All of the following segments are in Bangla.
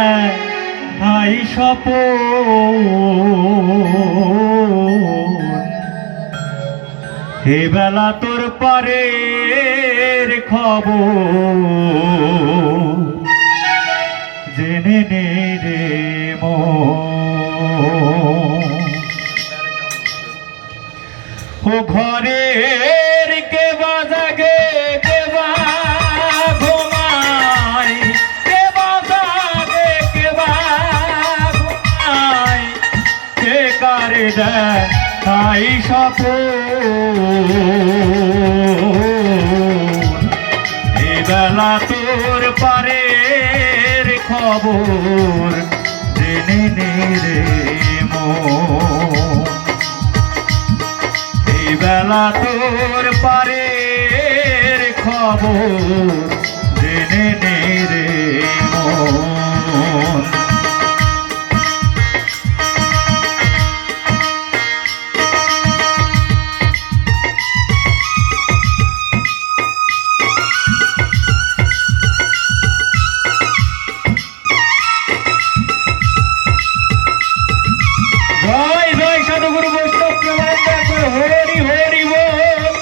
দেখাই স্বপন এ বেলা তোর পারের খবর জেনে নে রে ও ঘরের কে বাজাগে কে বা ঘুমায় কে বাজাগে কে বা ঘুমায় কে কারে দেয় তাই স্বপন এ বেলা তোর পারের খবর জেনে নে রে বেলা তোর পারের খবর জেনে নে রে মন জয় জয় সাধুগুরু বৈষ্ণব প্রেমানন্দ হরি হরি বল।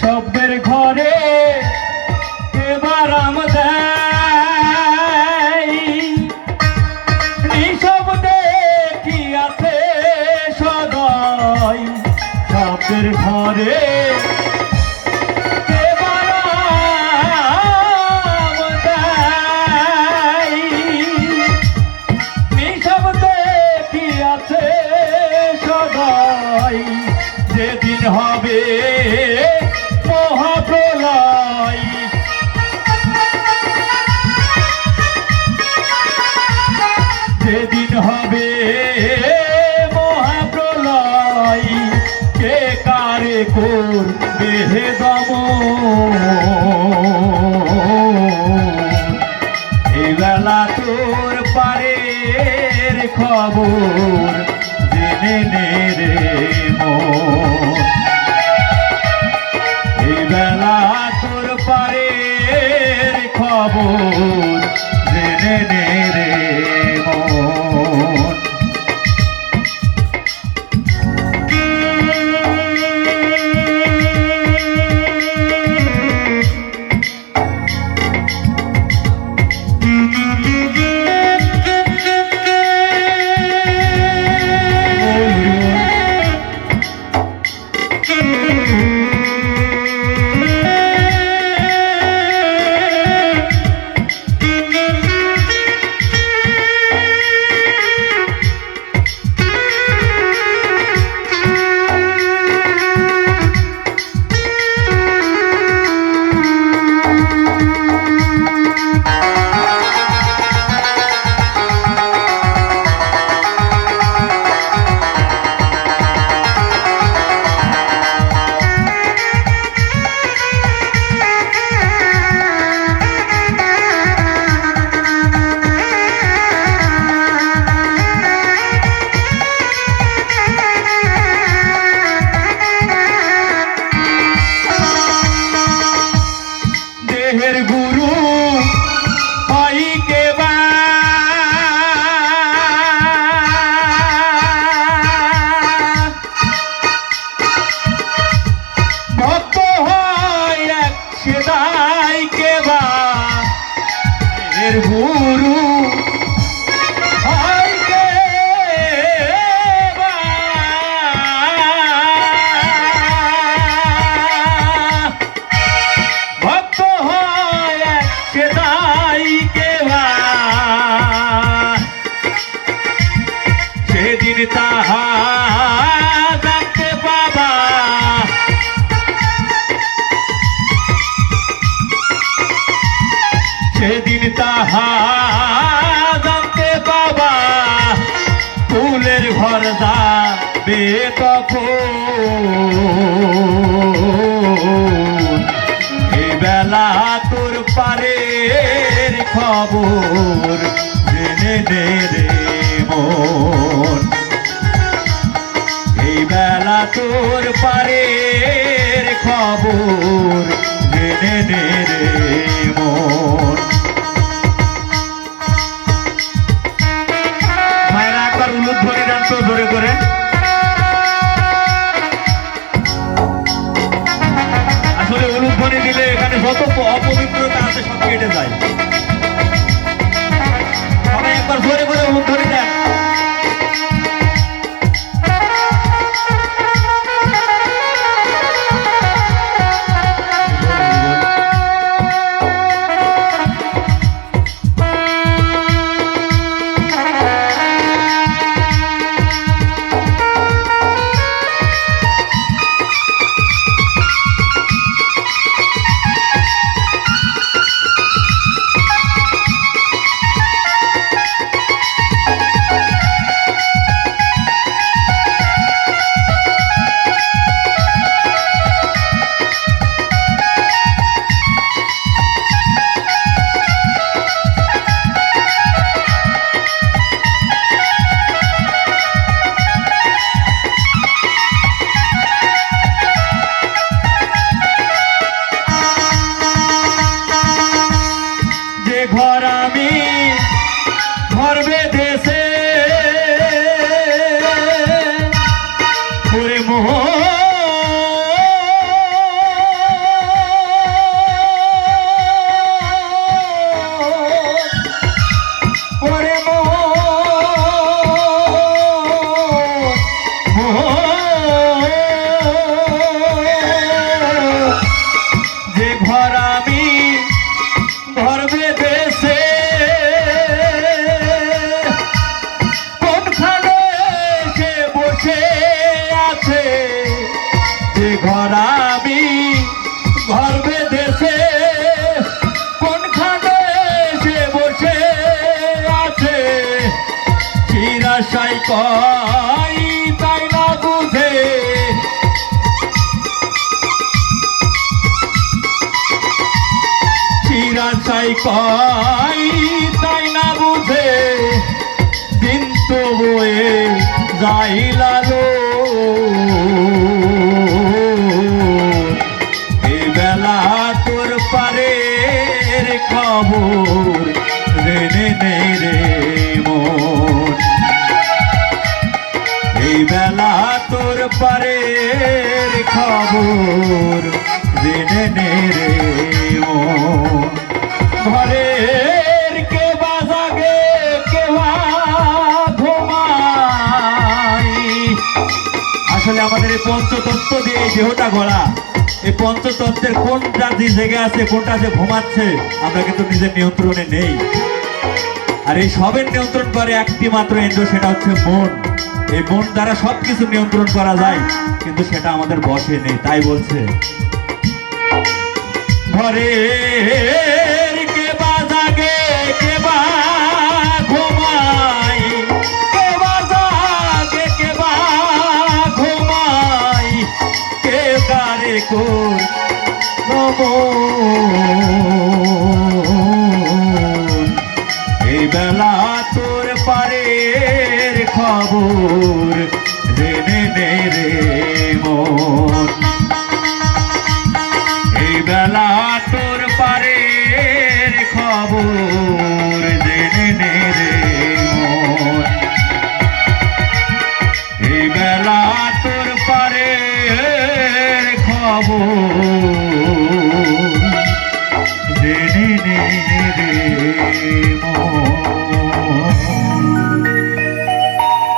শব্দের ঘরে এবার আমাদের নিঃশব্দে কি আছে সদয় শব্দের ঘরে এবার আমাদের নিঃশব্দে কি আছে সদয় যেদিন হবে মহাপ্রলয় যেদিন হবে মহাপ্রলয় কে কারে করবে দমন এই বেলা তোর পারের খবর জেনে নে রে মন এই বেলা তোর পারের খবর জেনে নে রে মন দেহের গুরু হয় কে বা ভক্ত হয় এক সেদাই কে বা দেহের গুরু হয় কে বা ভক্ত হয় এক সেদাই কে বা সেদিন তাহা জানতে পাবা সেদিন তাহা জানতে বাবা ফুলের ঘর যাবে তখন এই বেলা তোর পারের খবর জেনে নে রে মন এই বেলা তোর পারের খবর জেনে নে রে মন মায়েরা একবার উলুধ্বনি দেন তো জোরে করে আসলে উলুধ্বনি দিলে এখানে যত অপবিত্রতা আছে সব কেটে যায় সবাই একবার জোরে করে উলুধ্বনি দেন ঘর আমি ঘর বেঁধেছে ওরে মোহ ওরে যে ঘর আমি ঘর বেঁধেছে কোনখানে সে বসে আছে যে ঘর আমি ঘর বেঁধেছে কোনখানে সে বসে আছে চিরাশাই কয় তাই না বুঝে চিরাশাই কয় তাই না বুঝে দিন তো বয়ে যাই লালো এই বেলা তোর পারের খবর জেনে নে রে মন এই বেলা তোর পারের খবর জেনে নে রে মন ঘরের কে বাজাগে কে ঘুমাই আসলে আমাদের এই পঞ্চতত্ত্ব দিয়ে এই দেহটা গড়া এই পঞ্চতত্ত্বের কোনটা যে জেগে আছে কোনটা যে ঘুমাচ্ছে আমরা কিন্তু নিজের নিয়ন্ত্রণে নেই আর এই সবের নিয়ন্ত্রণ করে একটি মাত্র ইন্দ্র সেটা হচ্ছে মন এই মন দ্বারা সবকিছু নিয়ন্ত্রণ করা যায় কিন্তু সেটা আমাদের বশে নেই তাই বলছে ঘরের কে বাজাগে কে বা ঘুমাই কে বাজাগে কে বা ঘুমাই কে কারে কোর এই বেলা তোর পারের খবর জেনে নে রে মন এই বেলা তোর পারের খবর জেনে নে রে মন এই বেলা তোর পারের খবর জেনে নে রে মন